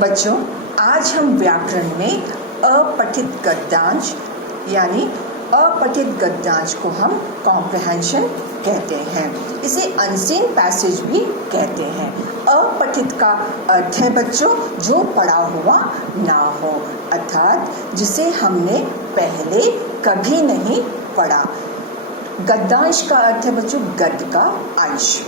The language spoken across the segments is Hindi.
बच्चों, आज हम व्याकरण में अपठित गद्यांश यानी अपठित गद्यांश को हम कॉम्प्रिहेंशन कहते हैं। इसे अनसीन पैसेज भी कहते हैं। अपठित का अर्थ है बच्चों जो पढ़ा हुआ ना हो, अर्थात जिसे हमने पहले कभी नहीं पढ़ा। गद्यांश का अर्थ है बच्चों गद्य का अंश।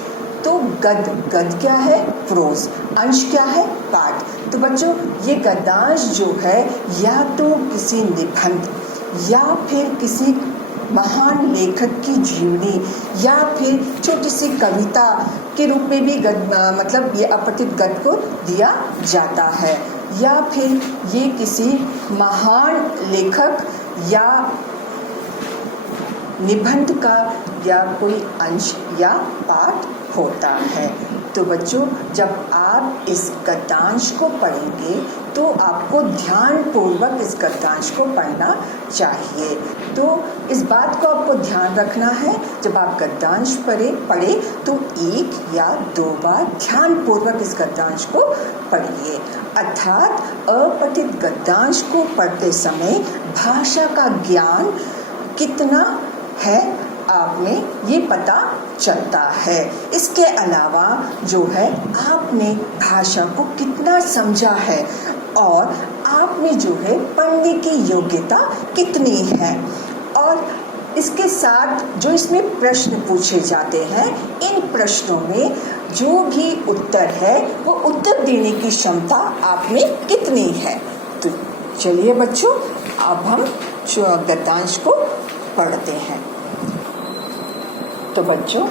तो गद्य क्या है? प्रोज। अंश क्या है? पाठ। तो बच्चों ये गद्यांश जो है या तो किसी निबंध या फिर किसी महान लेखक की जीवनी या फिर छोटी सी कविता के रूप में भी मतलब ये अपठित गद्य को दिया जाता है, या फिर ये किसी महान लेखक या निबंध का या कोई अंश या पाठ होता है। तो बच्चों जब आप इस गद्यांश को पढ़ेंगे तो आपको ध्यानपूर्वक इस गद्यांश को पढ़ना चाहिए। तो इस बात को आपको ध्यान रखना है, जब आप गद्यांश पढ़े तो एक या दो बार ध्यानपूर्वक इस गद्यांश को पढ़िए। अर्थात अपठित गद्यांश को पढ़ते समय भाषा का ज्ञान कितना है आप में ये पता चलता है। इसके अलावा जो है आपने भाषा को कितना समझा है और आप में जो है पढ़ने की योग्यता कितनी है, और इसके साथ जो इसमें प्रश्न पूछे जाते हैं, इन प्रश्नों में जो भी उत्तर है वो उत्तर देने की क्षमता आप में कितनी है। तो चलिए बच्चों अब हम गद्यांश को पढ़ते हैं। तो बच्चों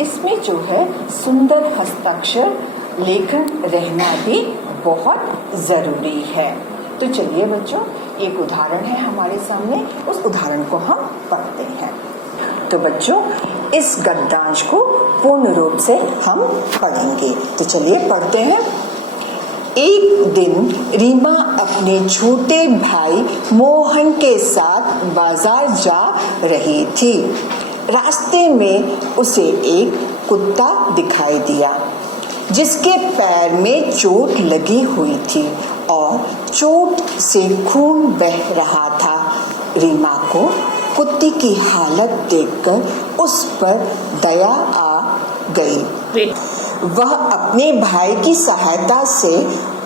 इसमें जो है सुंदर हस्ताक्षर लेखन रहना भी बहुत ज़रूरी है। तो चलिए बच्चों एक उदाहरण है हमारे सामने, उस उदाहरण को हम पढ़ते हैं। तो बच्चों इस गद्यांश को पूर्ण रूप से हम पढ़ेंगे। तो चलिए पढ़ते हैं। एक दिन रीमा अपने छोटे भाई मोहन के साथ बाजार जा रही थी। रास्ते में उसे एक कुत्ता दिखाई दिया जिसके पैर में चोट लगी हुई थी और चोट से खून बह रहा था। रीमा को कुत्ते की हालत देखकर उस पर दया आ गई। वह अपने भाई की सहायता से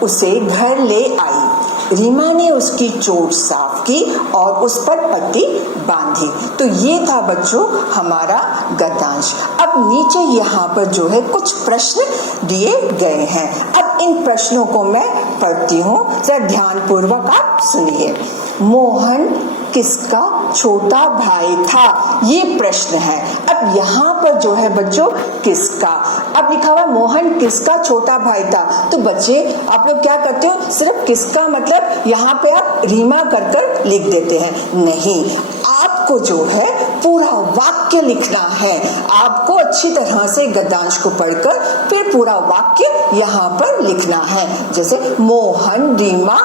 उसे घर ले आई। रीमा ने उसकी चोट साफ की और उस पर पट्टी बांधी। तो ये था बच्चों हमारा गद्यांश। अब नीचे यहाँ पर जो है कुछ प्रश्न दिए गए हैं। अब इन प्रश्नों को मैं पढ़ती हूँ, जरा ध्यानपूर्वक आप सुनिए। मोहन किसका छोटा भाई था? ये प्रश्न है। अब यहाँ पर जो है बच्चों किसका, अब लिखा हुआ मोहन किसका छोटा भाई था। तो बच्चे आप लोग क्या करते हो, सिर्फ किसका मतलब यहाँ पे आप रीमा कर लिख देते हैं। नहीं, आपको जो है पूरा वाक्य लिखना है। आपको अच्छी तरह से गद्यांश को पढ़कर फिर पूरा वाक्य यहाँ पर लिखना है। जैसे मोहन रीमा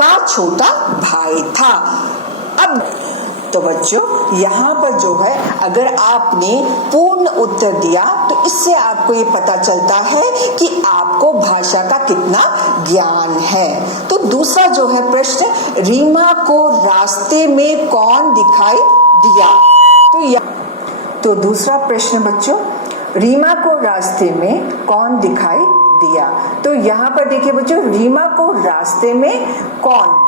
का छोटा भाई था। अब तो बच्चों यहाँ पर जो है अगर आपने पूर्ण उत्तर दिया तो इससे आपको ये पता चलता है कि आपको भाषा का कितना ज्ञान है। तो दूसरा जो है प्रश्न, रीमा को रास्ते में कौन दिखाई दिया? तो दूसरा प्रश्न बच्चों, रीमा को रास्ते में कौन दिखाई दिया? तो यहाँ पर देखिए बच्चों, रीमा को रास्ते में कौन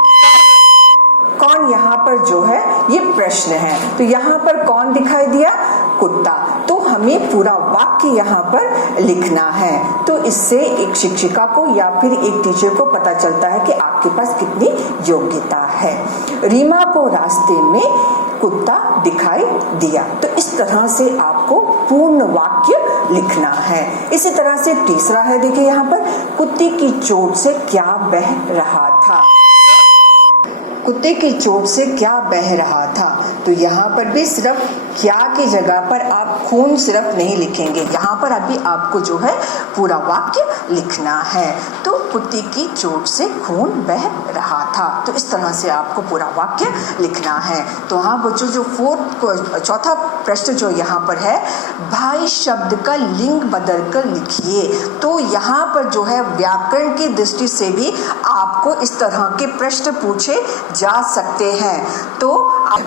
यहाँ पर जो है ये प्रश्न है। तो यहाँ पर कौन दिखाई दिया? कुत्ता। तो हमें पूरा वाक्य यहाँ पर लिखना है। तो इससे एक शिक्षिका को या फिर एक टीचर को पता चलता है कि आपके पास कितनी योग्यता है। रीमा को रास्ते में कुत्ता दिखाई दिया। तो इस तरह से आपको पूर्ण वाक्य लिखना है। इसी तरह से तीसरा है, देखिए यहाँ पर, कुत्ते की चोट से क्या बह रहा था? कुत्ते की चोट से क्या बह रहा था? तो यहाँ पर भी सिर्फ क्या की जगह पर आप खून सिर्फ नहीं लिखेंगे, यहाँ पर अभी आपको जो है पूरा वाक्य लिखना है। तो कुत्ते की चोट से खून बह रहा था। तो इस तरह से आपको पूरा वाक्य लिखना है। तो हाँ बच्चों, जो चौथा प्रश्न जो यहाँ पर है, भाई शब्द का लिंग बदल कर लिखिए। तो यहाँ पर जो है व्याकरण की दृष्टि से भी आपको इस तरह के प्रश्न पूछे जा सकते हैं। तो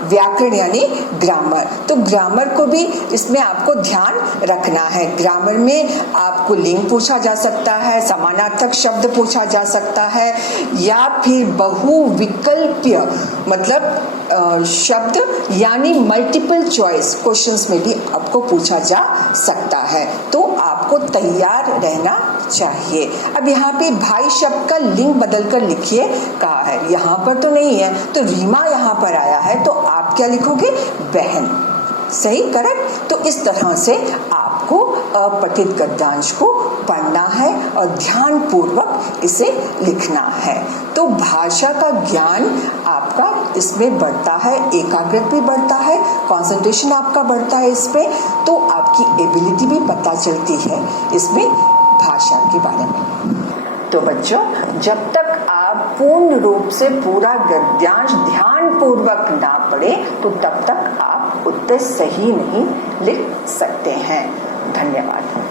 व्याकरण यानी ग्रामर, तो ग्रामर को भी इसमें आपको ध्यान रखना है। ग्रामर में आपको लिंग पूछा जा सकता है, समानार्थक शब्द पूछा जा सकता है, या फिर बहुविकल्पीय मतलब शब्द यानी मल्टीपल चॉइस क्वेश्चंस में भी आपको पूछा जा सकता है। तो आपको तैयार रहना चाहिए। अब यहाँ पे भाई शब्द का लिंग बदल कर लिखिए कहा है, यहाँ पर तो नहीं है, तो रीमा यहाँ पर आया है, तो आप क्या लिखोगे? बहन। सही, करेक्ट। तो इस तरह से आपको अपठित गद्यांश को पढ़ना है और ध्यान पूर्वक इसे लिखना है। तो भाषा का ज्ञान आपका इसमें बढ़ता है, एकाग्रता भी बढ़ता है, कंसंट्रेशन आपका बढ़ता है इसमें, तो आपकी एबिलिटी भी पता चलती है इसमें भाषा के बारे में। तो बच्चों, जब तक आप पूर्ण रूप से पूरा गद्यांश ध्यान पूर्वक ना पढ़े तो तब तक आप उत्तर सही नहीं लिख सकते हैं। धन्यवाद।